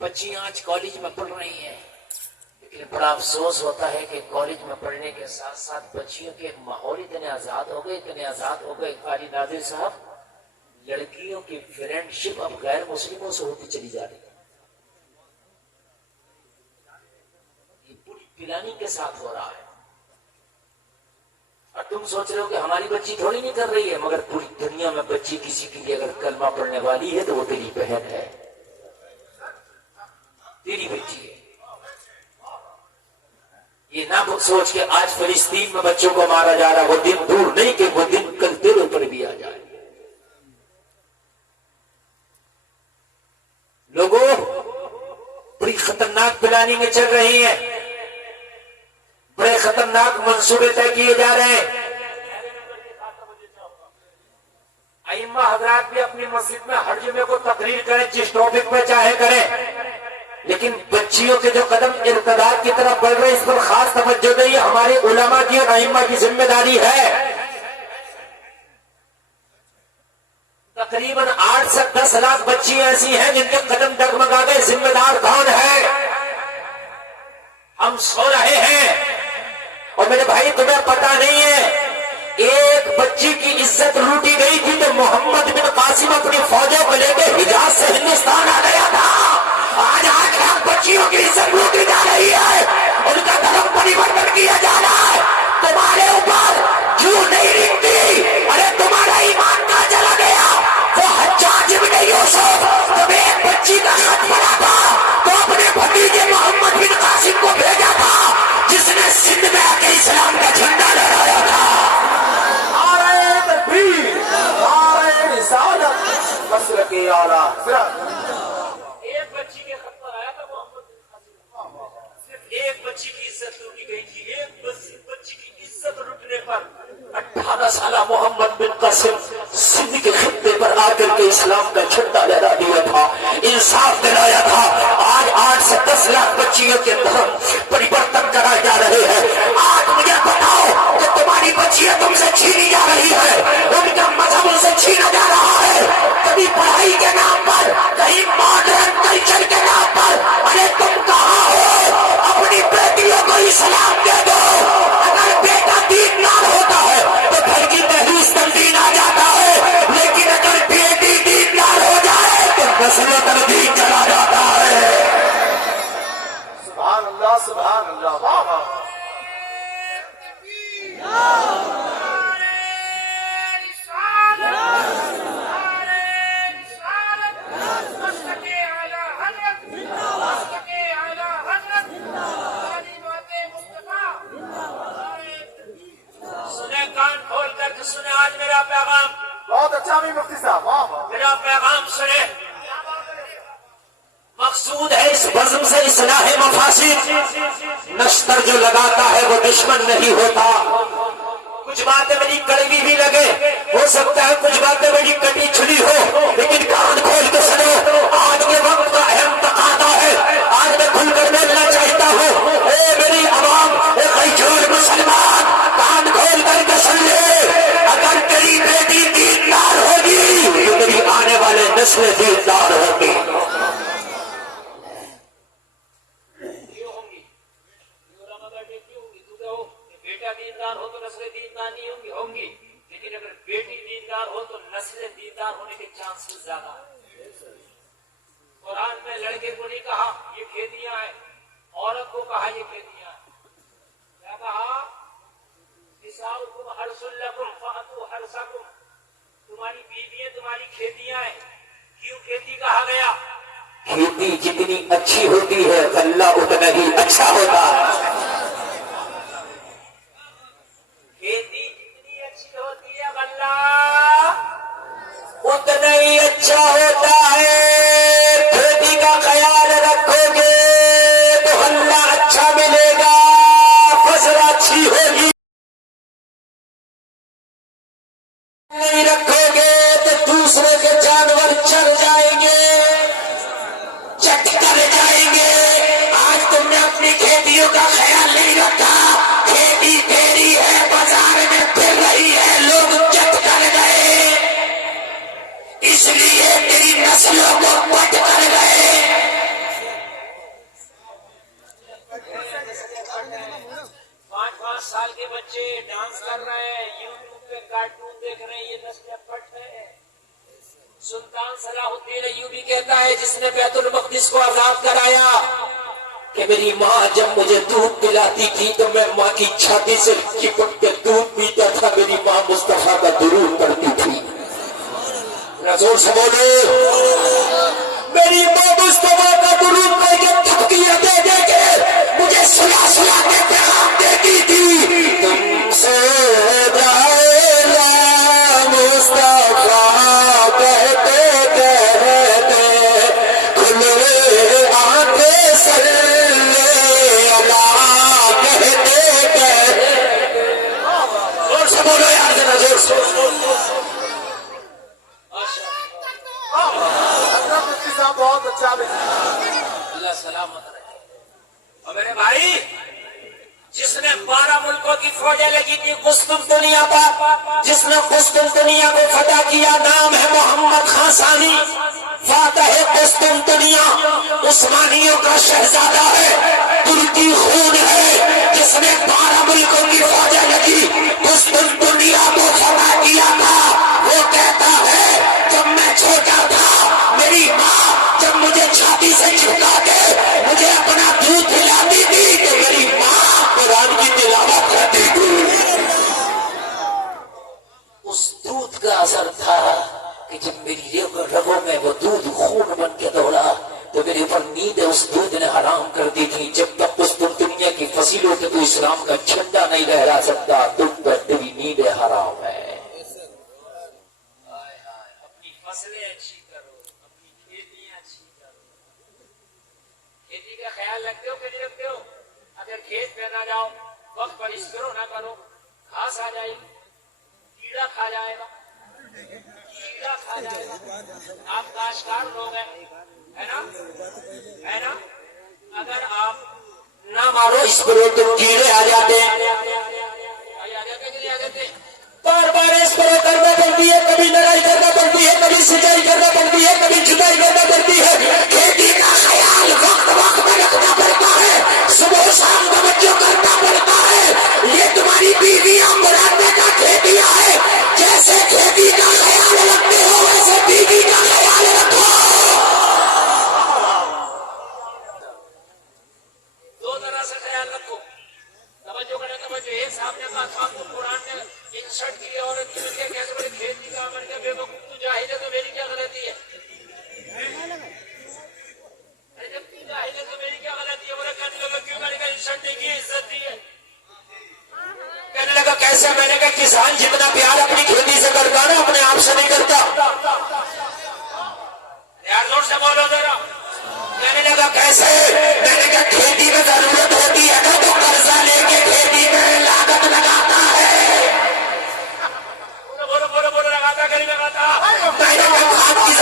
بچیاں آج کالج میں پڑھ رہی ہیں، لیکن بڑا افسوس ہوتا ہے کہ کالج میں پڑھنے کے ساتھ ساتھ بچیوں کے ماحول اتنے آزاد ہو گئے قاری ناظر صاحب، لڑکیوں کی فرینڈ شپ اب غیر مسلموں سے ہوتی چلی جا رہی ہے. یہ پوری پلاننگ کے ساتھ ہو رہا ہے. اور تم سوچ رہے ہو کہ ہماری بچی تھوڑی نہیں کر رہی ہے، مگر پوری دنیا میں بچی کسی کے لیے اگر کلمہ پڑھنے والی ہے تو وہ تیری بہن ہے، تیری بچی ہے. یہ نہ سوچ کے آج فلسطین میں بچوں کو مارا جا رہا، وہ دن دور نہیں کہ وہ دن کل تیرے اوپر بھی آ جائے. لوگوں بڑی خطرناک پلاننگیں چل رہی ہیں، بڑے خطرناک منصوبے طے کیے جا رہے ہیں. ائمہ حضرات بھی اپنی مسجد میں ہر جمعے کو تقریر کریں، جس ٹاپک پہ چاہے کریں، لیکن بچیوں کے جو قدم ارتداد کی طرف بڑھ رہے اس پر خاص توجہ دیں. یہ ہمارے علماء کی اور ائمہ کی ذمہ داری ہے. تقریباً 8 سے 10 لاکھ بچی ایسی ہیں جن کے قدم ڈگمگا گئے. ذمہ دار کون ہے؟ ہم سو رہے ہیں. اور میرے بھائی تمہیں پتا نہیں ہے، ایک بچی کی عزت لوٹی گئی تھی تو محمد بن قاسم اپنی فوجوں کو لے کے حجاز سے ہندوستان آ گیا تھا. آج 8 لاکھ بچیوں کی عزت لوٹی جا رہی ہے، ان کا دھرم پریورتن کیا جا رہا ہے. تمہارے اوپر کیوں نہیں رکھتی؟ ارے تمہارا ایمان کہاں چلا گیا؟ وہ حجاج بن یوسف جب ایک بچی کا خط پڑا تھا تو اپنے بھتیجے محمد بن قاسم کو بھیجا تھا، جس نے سندھ میں آ کے اسلام کا جھنڈا لہرایا تھا. مسلک اعلیٰ. ایک بچی کے خط پر آیا تھا محمد بن قاسم، صرف ایک بچی کی عزت لوٹی گئی تھی. ایک بچی کی عزت لوٹنے پر 18 سالہ محمد بن قاسم سندھ کے خطے پر آ کر کے اسلام کا جھنڈا لہرا دیا تھا، انصاف دلایا تھا. آج 8 سے 10 لاکھ بچیوں کے دھرم پریورتن کرائے جا رہے ہیں. آج مجھے بتاؤ کہ تمہاری بچیاں تم سے چھینی جا رہی ہے، ان کا مذہب ان سے چھینا جا رہا ہے. کبھی پڑھائی کے نام پر، کہیں ماڈرن کلچر کے نام پر. ارے تم کہاں ہو؟ اپنی بیٹیوں کو اسلام دے دو. اگر بیٹا دیندار ہوتا ہے تو گھر کی دہلیز تک دین آ جاتا ہے، لیکن اگر بیٹی دیندار ہو جائے تو نسلوں تک دین چلا جاتا ہے. سبحان اللہ سبحان اللہ. واہ واہ. سنے آج میرا پیغام. بہت اچھا بھی مفتی صاحب. میرا پیغام سنے. مقصود ہے اس بزم سے اصلاح مفاسد. نشتر جو لگاتا ہے وہ دشمن نہیں ہوتا. کچھ باتیں میری کڑوی بھی لگے، ہو سکتا ہے کچھ باتیں میری کٹی چھلی ہو، لیکن کان کھول کے سنو. آج کے وقت کا اہم تقاضا ہے. آج میں کھل کر بولنا چاہتا ہوں، اے میری عوام، اے غیور مسلمان، کان کھول کر کے سن لے. اگر تیری بیٹی دیندار ہوگی تو تیری آنے والے نسلیں دیندار ہوگی. بیٹا دیندار ہو تو نسلیں دیندار نہیں ہوں گی، لیکن اگر بیٹی دیندار ہو تو نسلیں دیندار ہونے کے چانسز زیادہ ہیں. قرآن میں لڑکے کو نہیں کہا یہ کھیتیاں ہیں، عورت کو کہا یہ کھیتیاں ہیں. کیا کہا؟ نساؤکم حرث لکم فأتوا حرثکم. تمہاری بیویاں تمہاری کھیتیاں ہیں. کیوں کھیتی کہا گیا؟ کھیتی جتنی اچھی ہوتی ہے غلہ اتنا ہی اچھا ہوتا ہے. کھیتی جتنی اچھی ہوتی ہے غلہ اتنا ہی اچھا ہوتا ہے. کھیتی کا خیال رکھو گے تو غلہ اچھا ملے گا، فصل اچھی ہوگی. نہیں رکھو گے تو دوسرے کے جانور چر جائیں گے، چٹ کر جائیں گے. آج تم نے اپنی کھیتیوں کا خیال نہیں رکھا. کھیتی تیری ہے، بازار میں پھر رہی ہے، لوگ چٹ کر گئے، اس لیے تیری نسلوں کو پٹ کر گئے. بچے ڈانس کر رہے ہیں، یوٹیوب پہ کارٹون دیکھ رہے ہیں، یہ نسل پٹ ہے۔ سلطان صلاح الدین ایوبی کہتا ہے جس نے بیت المقدس کو آزاد کرایا کہ میری ماں جب مجھے دودھ پلاتی تھی تو میں ماں کی چھاتی سے چپک کے دودھ پیتا تھا، میری ماں مصطفیٰ کا درود پڑھتی تھی۔ زور سے بولو، میری ماں مصطفیٰ کا درود پڑھ کے تھپکیاں دے دے کے مجھے سلا سلا کے پیغام دیتی تھی، تم سے جائے مصطفیٰ کہتے کہتے کھلے آنکھیں صلی اللہ کہتے کہتے۔ زور سے بولو یار، ذرا زور سے۔ بہت اچھا اللہ سلامت رہے۔ اور میرے بھائی، جس نے 12 ملکوں کی فوجیں لگی تھی قسطنطنیہ پر، جس نے قسطنطنیہ کو فتح کیا، نام ہے محمد خان ثانی، فاتح قسطنطنیہ، عثمانیوں کا شہزادہ ہے، ترکی خون ہے، جس نے 12 ملکوں کی فوجیں لگی قسطنطنیہ کو فتح کیا تھا۔ وہ کہتا ہے جب میں چھوٹا تھا میری ماں جب مجھے چھاتی سے چپکا کے مجھے اپنا دودھ پلاتی تھی تو میری ماں قرآن کی تلاوت کرتی تھی۔ اس دودھ کا اثر تھا کہ جب میری رگوں میں وہ دودھ خون بن کے دوڑا تو میرے اوپر نیند اس دودھ نے حرام کر دی تھی۔ جب تک قسطنطنیہ کی فصیلوں سے تو اسلام کا جھنڈا نہیں لہرا سکتا، تم پر تیری نیند حرام ہے۔ اپنی فصلیں اچھی کرو، اپنی کھیتیاں اچھی کرو۔ کھیتی کا خیال رکھتے ہو کہ نہیں رکھتے ہو؟ اگر کھیت میں نہ جاؤ، وقت پر اسپرو نہ کرو، گھاس آ جائے گی، کیڑا کھا جائے گا، کیڑا کھا جائے گا۔ آپ کاشتکار لوگ ہیں، ہے نا؟ اگر آپ نہ مارو اسپرو تو کیڑے آ جاتے ہیں، بار بار اسپرو کرنا پڑتی ہے، کبھی لڑائی کرنا پڑتی ہے، کبھی سینچائی کرنا پڑتی ہے، کبھی جتائی کرنا پڑتی ہے۔ کھیتی کا خیال وقت وقت میں رکھنا پڑتا ہے، صبح شام توجہ کرنا پڑتا ہے۔ یہ تمہاری بیویاں مرادے کا کھیتیاں ہے، جیسے کھیتی کا خیال رکھتے ہو ویسے بیوی کا خیال رکھو۔ دو طرح سے خیال رکھو، توجہ کریں، توجہ۔ ایک صاحب نے کہا تھا تو قرآن نے انسٹ کی عورت کی کے کیسے بڑے کھیتی کا عمل کیا، بے وقوف تو جاہل ہے تو میری کیا غلطی ہے؟ جب تو جاہل ہے تو میری کیا غلطی ہے؟ بولے کہنے لگا کیوں؟ میں نے کہا انسٹ نہیں کی، عزت دی ہے۔ کہنے لگا کیسے؟ میں نے کہا کسان جتنا پیار اپنی کھیتی سے کرتا نا اپنے آپ سے نہیں کرتا۔ یار زور سے بولو ذرا۔ کہنے لگا کیسے؟ میں نے کہا کھیتی میں ضرورت ہوتی ہے نا تو قرضہ لے کے کھیتی میں لاگت لگاتا ہے۔ بولو بولو بولو، لگاتا کہ نہیں لگاتا؟ میں نے کہا کھاد کی